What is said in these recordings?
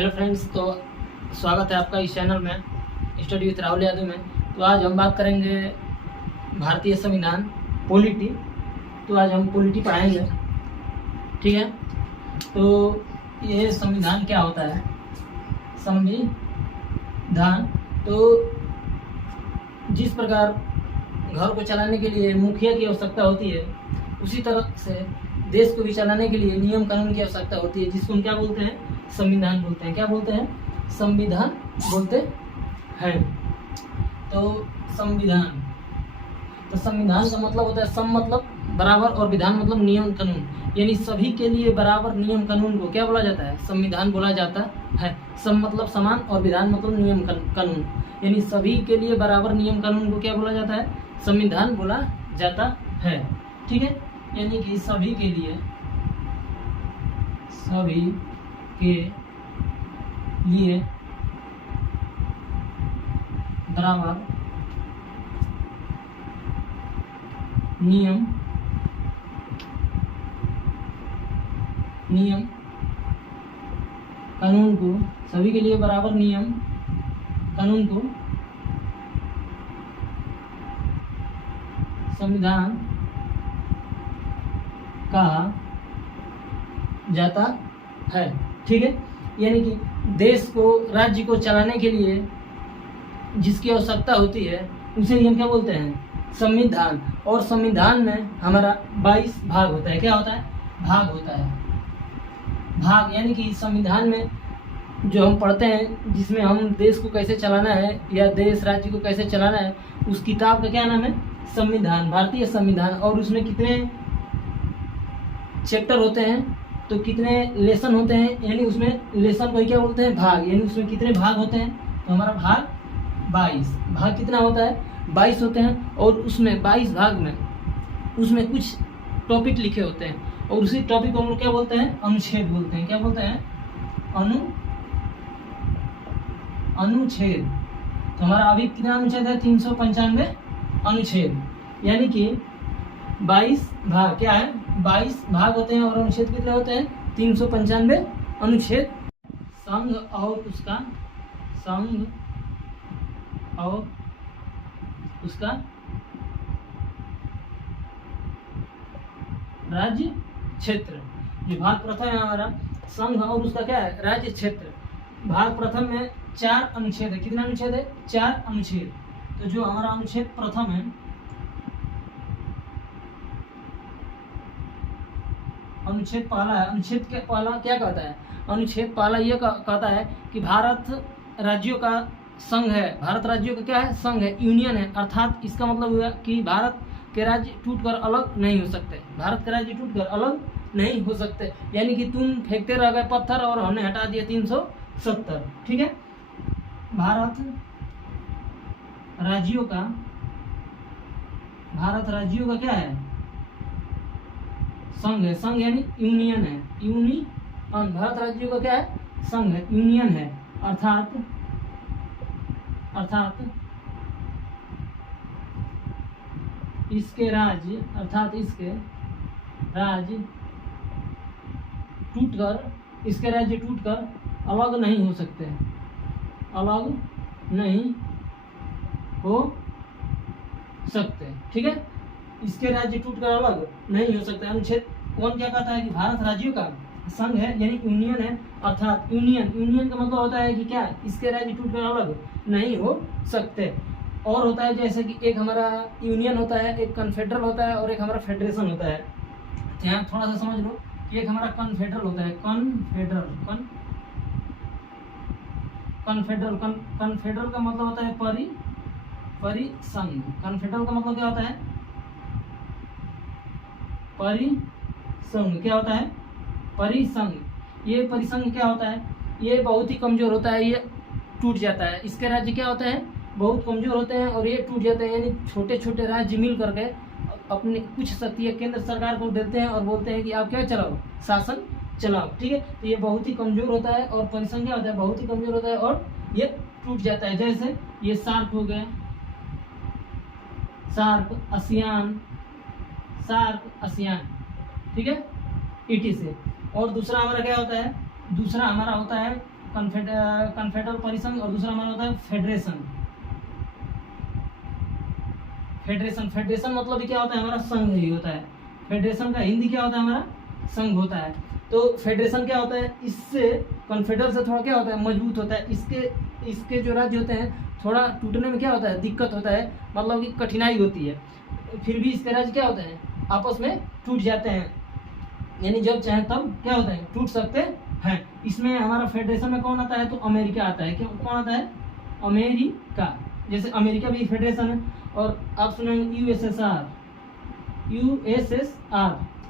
Hello friends, तो स्वागत है आपका इस चैनल में स्टडी विथ राहुल यादव में। तो आज हम बात करेंगे भारतीय संविधान पॉलिटी। तो आज हम पॉलिटी पढ़ाएंगे, ठीक है। तो ये संविधान क्या होता है? संविधान तो जिस प्रकार घर को चलाने के लिए मुखिया की आवश्यकता होती है, उसी तरह से देश को भी चलाने के लिए नियम कानून की आवश्यकता होती है, जिसको हम क्या बोलते हैं? संविधान बोलते हैं। क्या बोलते हैं? संविधान बोलते हैं। तो संविधान का मतलब होता है सम मतलब बराबर और विधान मतलब नियम कानून, यानी सभी के लिए बराबर नियम कानून को क्या बोला जाता है? संविधान बोला जाता है। सम मतलब समान और विधान मतलब नियम कानून, यानी सभी के लिए बराबर नियम कानून को क्या बोला जाता है? संविधान बोला जाता है, ठीक है। यानी कि सभी के लिए बराबर नियम कानून को, सभी के लिए बराबर नियम कानून को संविधान कहा जाता है, ठीक है। यानी कि देश को, राज्य को चलाने के लिए जिसकी आवश्यकता होती है उसे हम क्या बोलते हैं? संविधान। और संविधान में हमारा 22 भाग होता है। क्या होता है? भाग होता है। भाग यानी कि संविधान में जो हम पढ़ते हैं, जिसमें हम देश को कैसे चलाना है या देश राज्य को कैसे चलाना है, उस किताब का क्या नाम है? संविधान, भारतीय संविधान। और उसमें कितने चैप्टर होते हैं, तो कितने लेसन होते हैं, यानी उसमें लेसन को क्या बोलते हैं? भाग। यानी उसमें कितने भाग होते हैं? तो हमारा भाग 22। भाग कितना होता है? 22 होते हैं। और उसमें 22 भाग में उसमें कुछ टॉपिक लिखे होते हैं, और उसी टॉपिक को हम लोग क्या बोलते हैं? अनुच्छेद बोलते हैं। क्या बोलते हैं? अनुच्छेद। तो हमारा अभी कितना अनुच्छेद है? 395 अनुच्छेद। यानी कि 22 भाग क्या है? 22 भाग होते हैं। और अनुच्छेद कितने होते हैं? 395 अनुच्छेद। संघ और उसका राज्य क्षेत्र। जो भाग प्रथम है हमारा, संघ और उसका क्या है? राज्य क्षेत्र। भाग प्रथम में 4 अनुच्छेद है। कितना अनुच्छेद है? 4 अनुच्छेद। तो जो हमारा अनुच्छेद प्रथम है, अनुच्छेद पहला है। अनुच्छेद के पहला क्या कहता है? अनुच्छेद पहला ये कहता है कि भारत राज्यों का संघ है। भारत राज्यों का क्या है? संघ है, यूनियन है। अर्थात इसका मतलब हुआ कि भारत के राज्य टूटकर अलग नहीं हो सकते। भारत के राज्य टूटकर अलग नहीं हो सकते। यानी कि तुम फेंकते रह गए पत्थर और हमने हटा दिया 370, ठीक है। भारत राज्यों का क्या है? संघ है। संघ यानी यूनियन है। भारत राज्यों का क्या है? संघ है, यूनियन है। अर्थात इसके राज्य टूटकर अलग नहीं हो सकते। ठीक है। इसके राज्य टूटकर अलग नहीं हो सकते। अनुच्छेद कौन क्या कहता है? कि भारत राज्यों का संघ है, यानी यूनियन है। अर्थात यूनियन का मतलब होता है कि क्या? इसके राज्य टूटकर अलग नहीं हो सकते। और होता है जैसे कि एक हमारा यूनियन होता है, एक कन्फेडरल होता है, और एक हमारा फेडरेशन होता है। यहाँ थोड़ा सा समझ लो कि एक हमारा कन्फेडरल होता है। कन्फेडरल का मतलब होता है परिसंघ। कन्फेडरल का मतलब क्या होता है? परिसंघ। क्या होता है? परिसंघ। ये परिसंघ क्या होता है? ये बहुत ही कमजोर होता है, ये टूट जाता है। इसके राज्य क्या होते हैं? बहुत कमजोर होते हैं और ये टूट जाते हैं। यानी छोटे छोटे राज्य मिल करके अपने कुछ शक्ति केंद्र सरकार को देते हैं और बोलते हैं कि आप क्या चलाओ? शासन चलाओ, ठीक है। तो ये बहुत ही कमजोर होता है। और परिसंघ क्या होता है? बहुत ही कमजोर होता है और ये टूट जाता है। जैसे ये सार्क हो गया, सार्क आसियान, ठीक है, ईटी से। और दूसरा हमारा क्या होता है? दूसरा हमारा होता है कन्फेडरल परिसंघ, और दूसरा हमारा होता है फेडरेशन। फेडरेशन मतलब क्या होता है, हमारा संघ ही होता है। फेडरेशन का हिंदी क्या होता है, हमारा संघ होता है। तो फेडरेशन क्या होता है, इससे कन्फेडरल से थोड़ा क्या होता है, मजबूत होता है। इसके जो राज्य होते हैं थोड़ा टूटने में क्या होता है, दिक्कत होता है, मतलब कि कठिनाई होती है। फिर भी इसके राज्य क्या होते हैं, आपस में टूट जाते हैं, यानी जब चाहे तब क्या होता है, टूट सकते हैं। इसमें हमारा फेडरेशन में कौन आता है, तो अमेरिका आता है। क्यों, कौन आता है, अमेरिका। जैसे अमेरिका भी फेडरेशन है। और आप सुनेंगे USSR,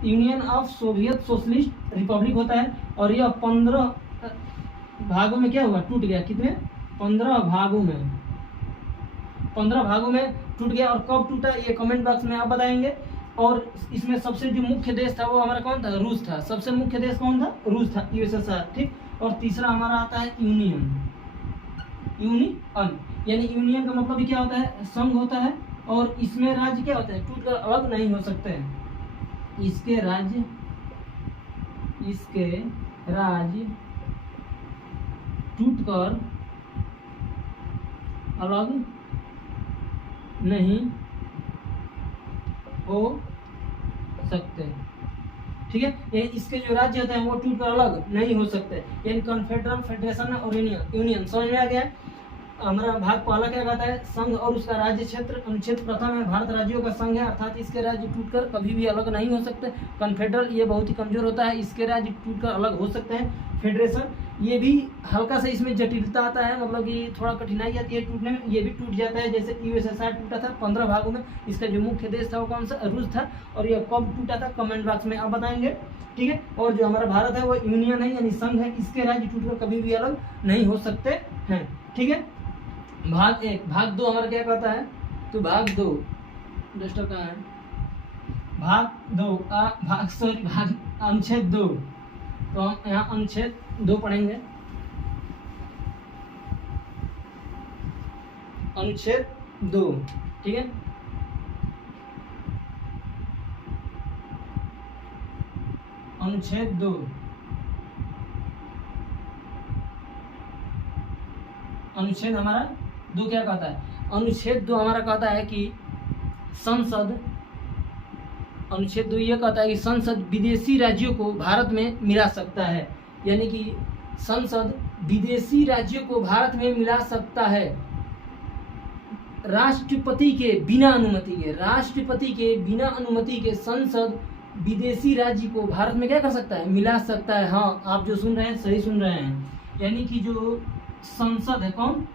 union of Soviet socialist Republic होता है। और यह 15 भागों में क्या हुआ, टूट गया। कितने, 15 भागों में, 15 भागों में टूट गया। और कब टूटा ये कमेंट बॉक्स में आप बताएंगे। और इसमें सबसे जो मुख्य देश था वो हमारा कौन था, रूस था। सबसे मुख्य देश कौन था, रूस था, यूएसएसआर। ठीक। और तीसरा हमारा आता है यूनियन, यानी यूनियन का मतलब क्या होता है, संघ होता है। और इसमें राज्य क्या होते हैं, टूटकर अलग नहीं हो सकते हैं। इसके राज्य टूटकर अलग नहीं हो सकते। ठीक है, ये इसके जो राज्य होते हैं वो टूटकर अलग नहीं हो सकते। यानी कन्फेडरल, फेडरेशन और यूनियन समझ में आ गया। हमारा भाग पहला क्या कहता है, संघ और उसका राज्य क्षेत्र। अनुच्छेद प्रथम है, भारत राज्यों का संघ है, अर्थात इसके राज्य टूटकर कभी भी अलग नहीं हो सकते। कन्फेडरल ये बहुत ही कमजोर होता है, इसके राज्य टूटकर अलग हो सकते हैं। फेडरेशन ये भी हल्का सा इसमें जटिलता आता है, मतलब कि थोड़ा कठिनाई आती है टूटने में, ये भी टूट जाता है। जैसे यूएसएसआर टूटा था 15 भागों में, इसका जो मुख्य देश था वो कौन सा, रूस था। और ये कब टूटा था, कमेंट बॉक्स में आप बताएंगे। ठीक है। और जो हमारा भारत है वो यूनियन है, यानी संघ है, इसके राज्य टूटकर कभी भी अलग नहीं हो सकते हैं। ठीक है। भाग 1, भाग 2 हमारा क्या कहता है, तो भाग 2 डस्टर कहाँ है, भाग 2 भाग अनुच्छेद 2। तो हम यहाँ अनुच्छेद 2 पढ़ेंगे। अनुच्छेद 2, ठीक है। अनुच्छेद 2, अनुच्छेद हमारा 2 क्या कहता है, अनुच्छेद 2 हमारा कहता है कि संसद, अनुच्छेद 2 ये कहता है कि संसद विदेशी राज्यों को भारत में मिला सकता है। यानी कि संसद विदेशी राज्यों को भारत में मिला सकता है राष्ट्रपति के बिना अनुमति के। राष्ट्रपति के बिना अनुमति के संसद विदेशी राज्य को भारत में क्या कर सकता है, मिला सकता है। हाँ, आप जो सुन रहे हैं सही सुन रहे हैं। यानी कि जो संसद है, कौन,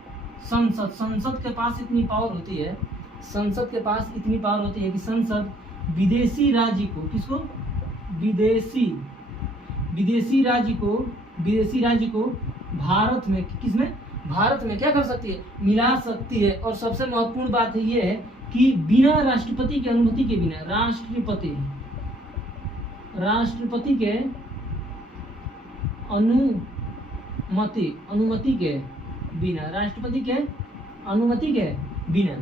संसद के पास इतनी पावर होती है, संसद के पास इतनी पावर होती है कि संसद विदेशी राज्य को, किसको, विदेशी राज्य को भारत में, किसमें, भारत में क्या कर सकती है, मिला सकती है। और सबसे महत्वपूर्ण बात ये है कि बिना राष्ट्रपति की अनुमति के बिना, राष्ट्रपति के अनुमति के बिना, राष्ट्रपति के अनुमति के बिना।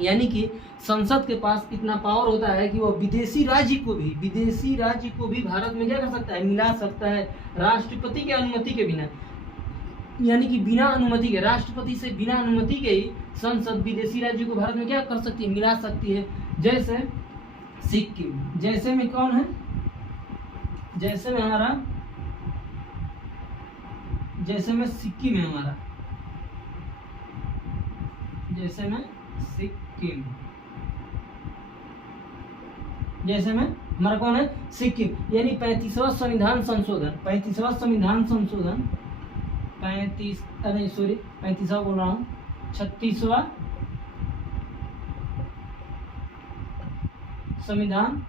यानी कि संसद के पास इतना पावर होता है कि वो विदेशी राज्य को भी भारत में क्या कर सकता है, मिला सकता है, राष्ट्रपति के अनुमति के बिना। यानी कि बिना अनुमति के, राष्ट्रपति से बिना अनुमति के ही संसद विदेशी राज्य को भारत में क्या कर सकती है, मिला सकती है। जैसे सिक्किम, जैसे में कौन है, जैसे में हमारा, जैसे में सिक्किम है हमारा, जैसे में सिक्किम, जैसे में हमारा कौन है, सिक्किम। यानी 35वां संविधान संशोधन, 35वां संविधान संशोधन, 35वां बोल रहा हूँ, 36वां संविधान,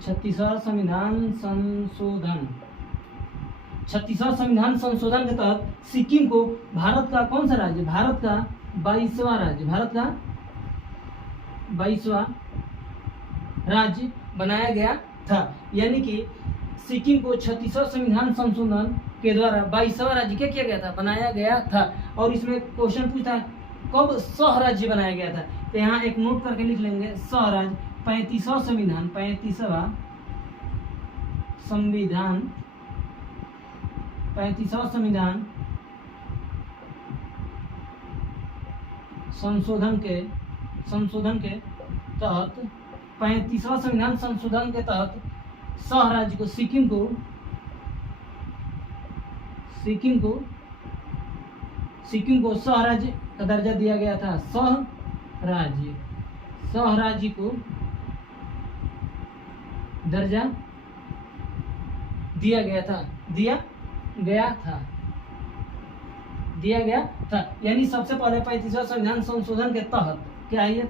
36वां संविधान संशोधन, 36वां संविधान संशोधन के तहत सिक्किम को भारत का कौन सा राज्य, भारत का 22वां राज्य, भारत का 22वां राज्य बनाया गया था। यानी कि सिक्किम को 36वां संविधान संशोधन के द्वारा 22वां राज्य क्या किया गया था, बनाया गया था। और इसमें क्वेश्चन पूछता है कब सह राज्य बनाया गया था, तो यहाँ एक नोट करके लिख लेंगे, सह राज्य 35वां संविधान, 35वां संविधान 35वां संशोधन के तहत 35वां संविधान संशोधन के तहत सह राज्य को सिक्किम को सह राज्य का दर्जा दिया गया था। सह राज्य को दर्जा दिया गया था। यानी सबसे पहले 35वां संविधान संशोधन के तहत क्या है, ये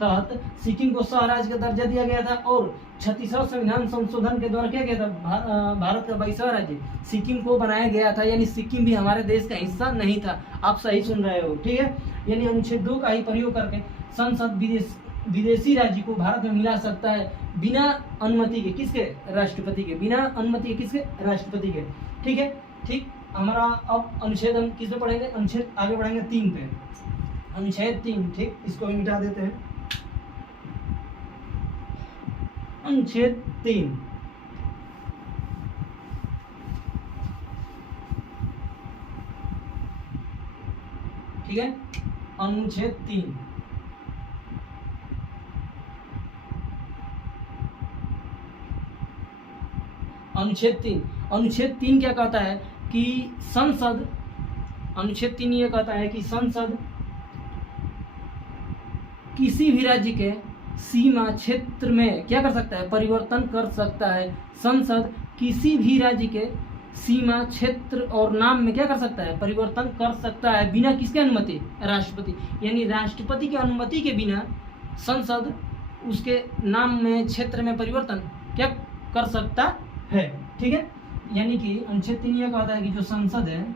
तहत सिक्किम को सह राज्य का दर्जा दिया गया था। और 36वां संविधान संशोधन के द्वारा क्या किया था, भारत का 22वां राज्य सिक्किम को बनाया गया था। यानी सिक्किम भी हमारे देश का हिस्सा नहीं था। आप सही सुन रहे हो, ठीक है। यानी अनुच्छेद 2 का ही प्रयोग करके संसद विदेशी राज्य को भारत में मिला सकता है बिना अनुमति के, किसके, राष्ट्रपति के, बिना अनुमति के, किसके, राष्ट्रपति के। ठीक है, ठीक। हमारा अब अनुच्छेद हम किस पे पढ़ेंगे, अनुच्छेद आगे बढ़ेंगे 3 पे, अनुच्छेद 3, ठीक। इसको भी मिटा देते हैं। अनुच्छेद 3, ठीक है। अनुच्छेद 3 अनुच्छेद 3 क्या कहता है कि संसद, अनुच्छेद 3 ये कहता है कि संसद किसी भी राज्य के सीमा क्षेत्र में क्या कर सकता है, परिवर्तन कर सकता है। संसद किसी भी राज्य के सीमा क्षेत्र और नाम में क्या कर सकता है, परिवर्तन कर सकता है बिना किसके अनुमति, राष्ट्रपति। यानी राष्ट्रपति की अनुमति के बिना संसद उसके नाम में, क्षेत्र में परिवर्तन क्या कर सकता है। ठीक है। यानी कि अनुच्छेद 3 यह कहता है कि जो संसद है,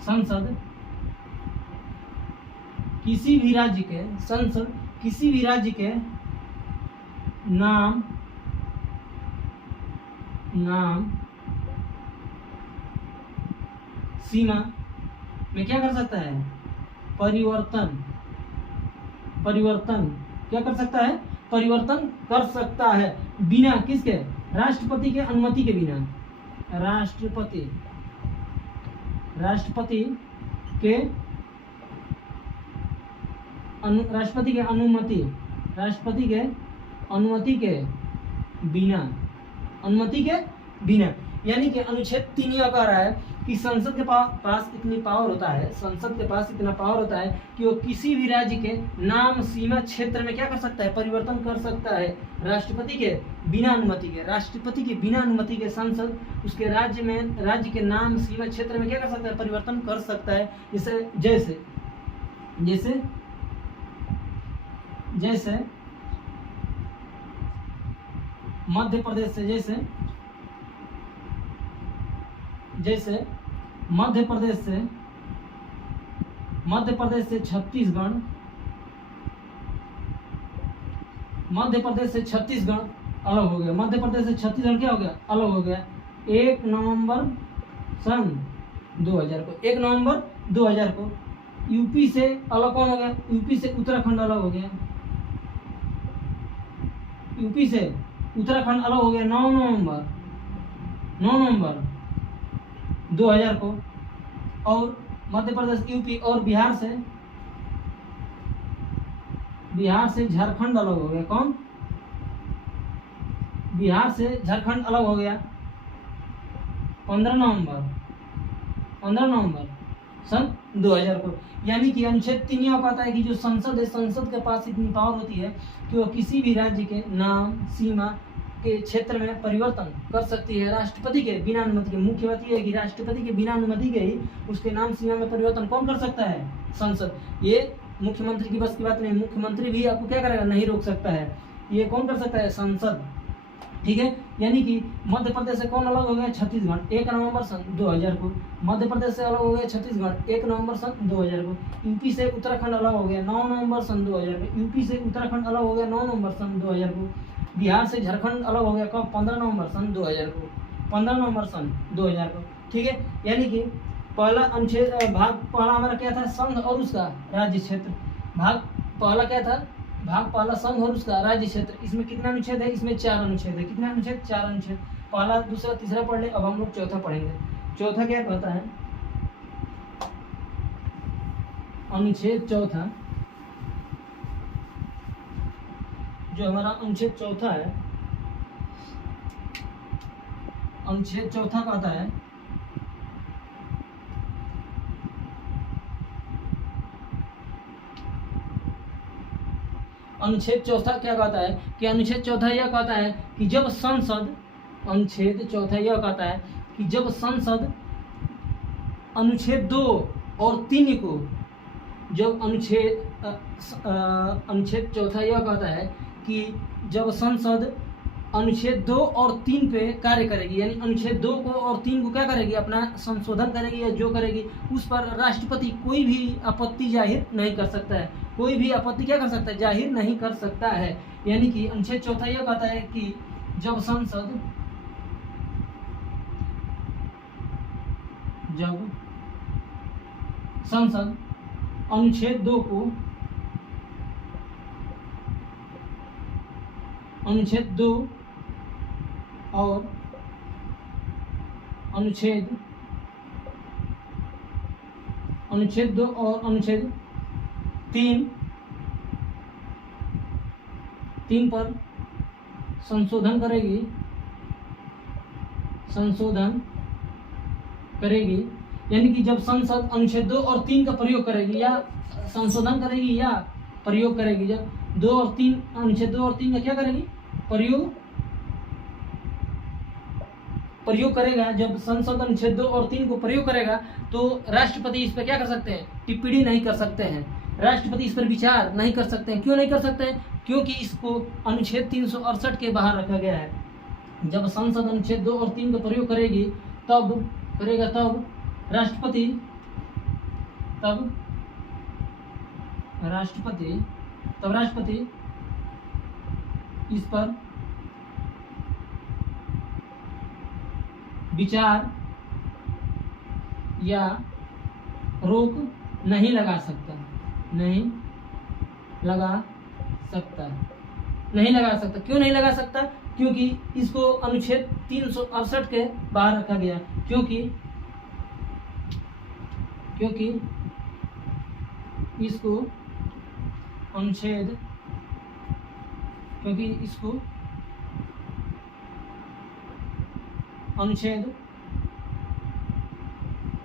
संसद किसी भी राज्य के, संसद किसी भी राज्य के नाम सीमा में क्या कर सकता है, परिवर्तन क्या कर सकता है, परिवर्तन कर सकता है बिना किसके, राष्ट्रपति के अनुमति के बिना। राष्ट्रपति के अनुमति के बिना। यानी कि अनुच्छेद 3 यह कह रहा है कि संसद के पास इतनी पावर होता है, संसद के पास इतना पावर होता है कि वो किसी भी राज्य के नाम, सीमा, क्षेत्र में क्या कर सकता है, परिवर्तन कर सकता है राष्ट्रपति के बिना अनुमति के। राष्ट्रपति के बिना अनुमति के संसद उसके राज्य में, राज्य के नाम, सीमा, क्षेत्र में क्या कर सकता है, परिवर्तन कर सकता है। जैसे मध्य प्रदेश से, जैसे मध्य प्रदेश से छत्तीसगढ़, अलग हो गया। मध्य प्रदेश से छत्तीसगढ़ क्या हो गया, अलग हो गया 1 नवंबर सन 2000 को। 1 नवंबर 2000 को यूपी से अलग कौन हो गया, यूपी से उत्तराखंड अलग हो गया। यूपी से उत्तराखंड अलग हो गया 9 नवंबर 2000 को। और मध्य प्रदेश, यूपी और बिहार से झारखंड अलग हो गया। कौन, बिहार से झारखंड अलग हो गया 15 नवंबर सन 2000 को। यानी कि अनुच्छेद 3 यह कहता है कि जो संसद है, संसद के पास इतनी पावर होती है कि वो किसी भी राज्य के नाम, सीमा के क्षेत्र में परिवर्तन कर सकती है राष्ट्रपति के बिना अनुमति के। मुख्य बात यह है कि राष्ट्रपति के बिना अनुमति के ही उसके नाम, सीमा में परिवर्तन कौन कर सकता है, संसद। ये मुख्यमंत्री की बस की बात नहीं, मुख्यमंत्री भी आपको क्या करेगा, नहीं रोक सकता है। ये कौन कर सकता है, संसद। ठीक है। यानी कि मध्य प्रदेश से कौन अलग हो गया, छत्तीसगढ़ 1 नवंबर सन 2000 को। मध्य प्रदेश से अलग हो गया छत्तीसगढ़ 1 नवंबर सन 2000 को। यूपी से उत्तराखंड अलग हो गया 9 नवंबर सन 2000 को। यूपी से उत्तराखंड अलग हो गया 9 नवंबर सन 2000 को। बिहार से झारखंड अलग हो गया कब, 15 नवंबर सन 2000 को। 15 नवंबर सन 2000 को। ठीक है। यानी कि पहला अनुच्छेद, भाग पहला हमारा क्या था, संघ और उसका राज्य क्षेत्र। भाग पहला क्या था, भाग पहला संघ और उसका राज्य क्षेत्र। इसमें कितना अनुच्छेद है, इसमें 4 अनुच्छेद है। कितना अनुच्छेद, 4 अनुच्छेद। पहला दूसरा तीसरा पढ़ ले, अब हम लोग चौथा पढ़ेंगे। चौथा क्या कहता है, अनुच्छेद चौथा, जो हमारा अनुच्छेद चौथा है, अनुच्छेद चौथा कहता है अनुच्छेद चौथा क्या कहता है कि अनुच्छेद चौथा यह कहता है कि जब संसद, अनुच्छेद चौथा यह कहता है कि जब संसद अनुच्छेद 2 और 3 को, जब अनुच्छेद चौथा यह कहता है कि जब संसद अनुच्छेद 2 और 3 पे कार्य करेगी, यानी अनुच्छेद 2 को और 3 को क्या करेगी, अपना संशोधन करेगी या जो करेगी, उस पर राष्ट्रपति कोई भी आपत्ति जाहिर नहीं कर सकता है। कोई भी आपत्ति क्या कर सकता है, जाहिर नहीं कर सकता है। यानी कि अनुच्छेद चौथा यह कहता है कि जब संसद अनुच्छेद 2 को, अनुच्छेद 2 और अनुच्छेद 2 और अनुच्छेद 3 पर संशोधन करेगी, यानी कि जब संसद अनुच्छेद 2 और 3 का प्रयोग करेगी या संशोधन करेगी या प्रयोग करेगी, जब 2 और 3 अनुच्छेद 2 और 3 का क्या करेगी, प्रयोग करेगा, जब संसद अनुच्छेद 2 और 3 को प्रयोग करेगा तो राष्ट्रपति इस पर क्या कर सकते हैं, टिप्पणी नहीं कर सकते हैं, राष्ट्रपति इस पर विचार नहीं कर सकते हैं। क्यों नहीं कर सकते हैं, क्योंकि इसको अनुच्छेद 368 के बाहर रखा गया है। जब संसद अनुच्छेद 2 और 3 का प्रयोग करेगी तब राष्ट्रपति इस पर विचार या रोक नहीं लगा सकता, क्यों नहीं लगा सकता, क्योंकि इसको अनुच्छेद 368 के बाहर रखा गया, क्योंकि इसको अनुच्छेद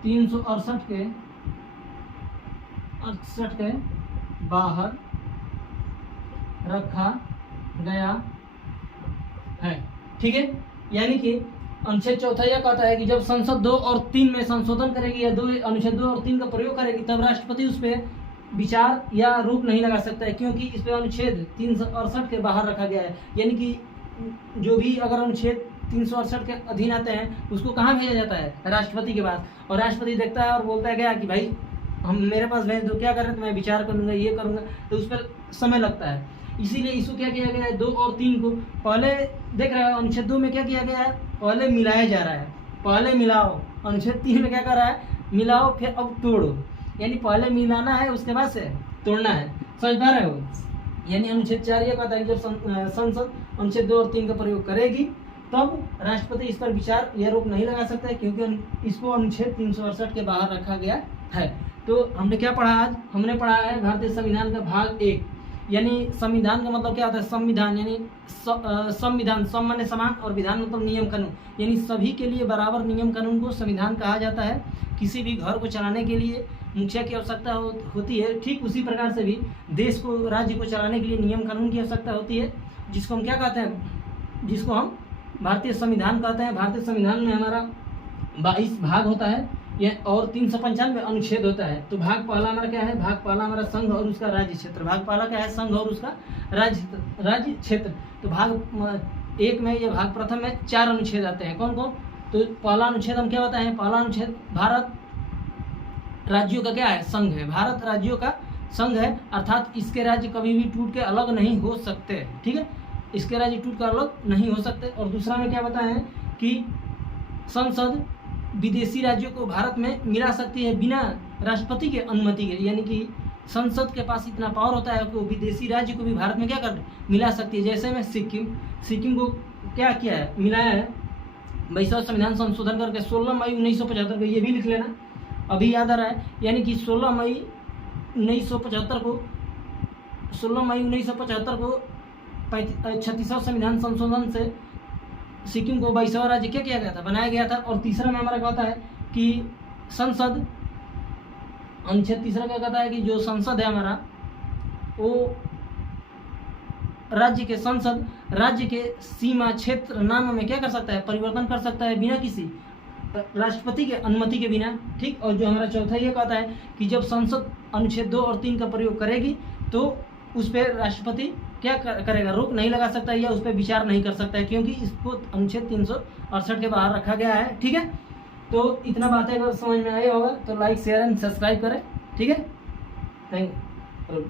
368 के बाहर रखा गया है। ठीक है, यानी कि अनुच्छेद चौथा यह कहता है कि जब संसद 2 और 3 में संशोधन करेगी या अनुच्छेद 2 और 3 का प्रयोग करेगी तब राष्ट्रपति उस पर विचार या रोक नहीं लगा सकता है, क्योंकि इस पे अनुच्छेद 368 के बाहर रखा गया है। यानी कि जो भी अगर अनुच्छेद 368 के अधीन आते हैं उसको कहाँ भेजा जाता है, राष्ट्रपति के पास, और राष्ट्रपति देखता है और बोलता है क्या कि भाई हम मेरे पास भेज दो, क्या करें तो मैं विचार करूंगा, ये करूंगा, तो उस पर समय लगता है। इसीलिए इसको क्या किया गया है, 2 और 3 को पहले देख रहे हो अनुच्छेद 2 में क्या किया गया है, पहले मिलाया जा रहा है, पहले मिलाओ, अनुच्छेद 3 में क्या कर रहा है, मिलाओ फिर अब तोड़ो, यानी पहले मिलाना है उसके बाद से तोड़ना है, समझ पा रहे हो। यानी अनुच्छेद 4 ये कहता है जब संसद अनुच्छेद 2 और 3 का प्रयोग करेगी तब राष्ट्रपति इस पर विचार या रोक नहीं लगा सकता है, क्योंकि इसको अनुच्छेद 368 के बाहर रखा गया है। तो हमने क्या पढ़ा आज, हमने पढ़ा है भारतीय संविधान का भाग 1, यानी संविधान का मतलब क्या होता है, संविधान यानी संविधान, सम माने समान और विधान मतलब नियम कानून, यानी सभी के लिए बराबर नियम कानून को संविधान कहा जाता है। किसी भी घर को चलाने के लिए मुखिया की आवश्यकता होती है, ठीक उसी प्रकार से भी देश को, राज्य को चलाने के लिए नियम कानून की आवश्यकता होती है, जिसको हम क्या कहते हैं, जिसको हम भारतीय संविधान कहते हैं। भारतीय संविधान में हमारा 22 भाग होता है और 395 अनुच्छेद होता है। तो भाग पहला हमारा क्या है, भाग पहला हमारा संघ और उसका राज्य क्षेत्र, भाग पहला क्या है, संघ और उसका राज्य क्षेत्र। तो भाग 1 में या भाग प्रथम में 4 अनुच्छेद आते हैं, कौन कौन, तो पहला अनुच्छेद हम क्या बताएं, पहला अनुच्छेद भारत राज्यों का क्या है, संघ है, भारत राज्यों का संघ है, अर्थात इसके राज्य कभी भी टूट के अलग नहीं हो सकते, ठीक है, इसके राज्य टूट कर अलग नहीं हो सकते। और दूसरा में क्या बताएं कि संसद विदेशी राज्यों को भारत में मिला सकती है बिना राष्ट्रपति के अनुमति के, यानी कि संसद के पास इतना पावर होता है कि वो विदेशी राज्य को भी भारत में क्या कर मिला सकती है। जैसे में सिक्किम को क्या किया है, मिलाया है 22वां संविधान संशोधन करके 16 मई 1975 को, ये भी लिख लेना, अभी याद आ रहा है, यानी कि 16 मई 1975 को 36वां संविधान संशोधन से सिक्किम को 22वां राज्य क्या किया गया था, बनाया गया था। और तीसरा में हमारा कहता है कि संसद, अनुच्छेद तीसरा क्या कहता है कि जो संसद है हमारा, वो राज्य के संसद राज्य के सीमा क्षेत्र नाम में क्या कर सकता है, परिवर्तन कर सकता है बिना किसी राष्ट्रपति के अनुमति के बिना। ठीक। और जो हमारा चौथा ये कहता है कि जब संसद अनुच्छेद 2 और 3 का प्रयोग करेगी तो उस पर राष्ट्रपति क्या करेगा, रोक नहीं लगा सकता या उस पर विचार नहीं कर सकता है, क्योंकि इसको अनुच्छेद 368 के बाहर रखा गया है। ठीक है, तो इतना बातें अगर समझ में आया होगा तो लाइक शेयर एंड सब्सक्राइब करें। ठीक है, थैंक यू।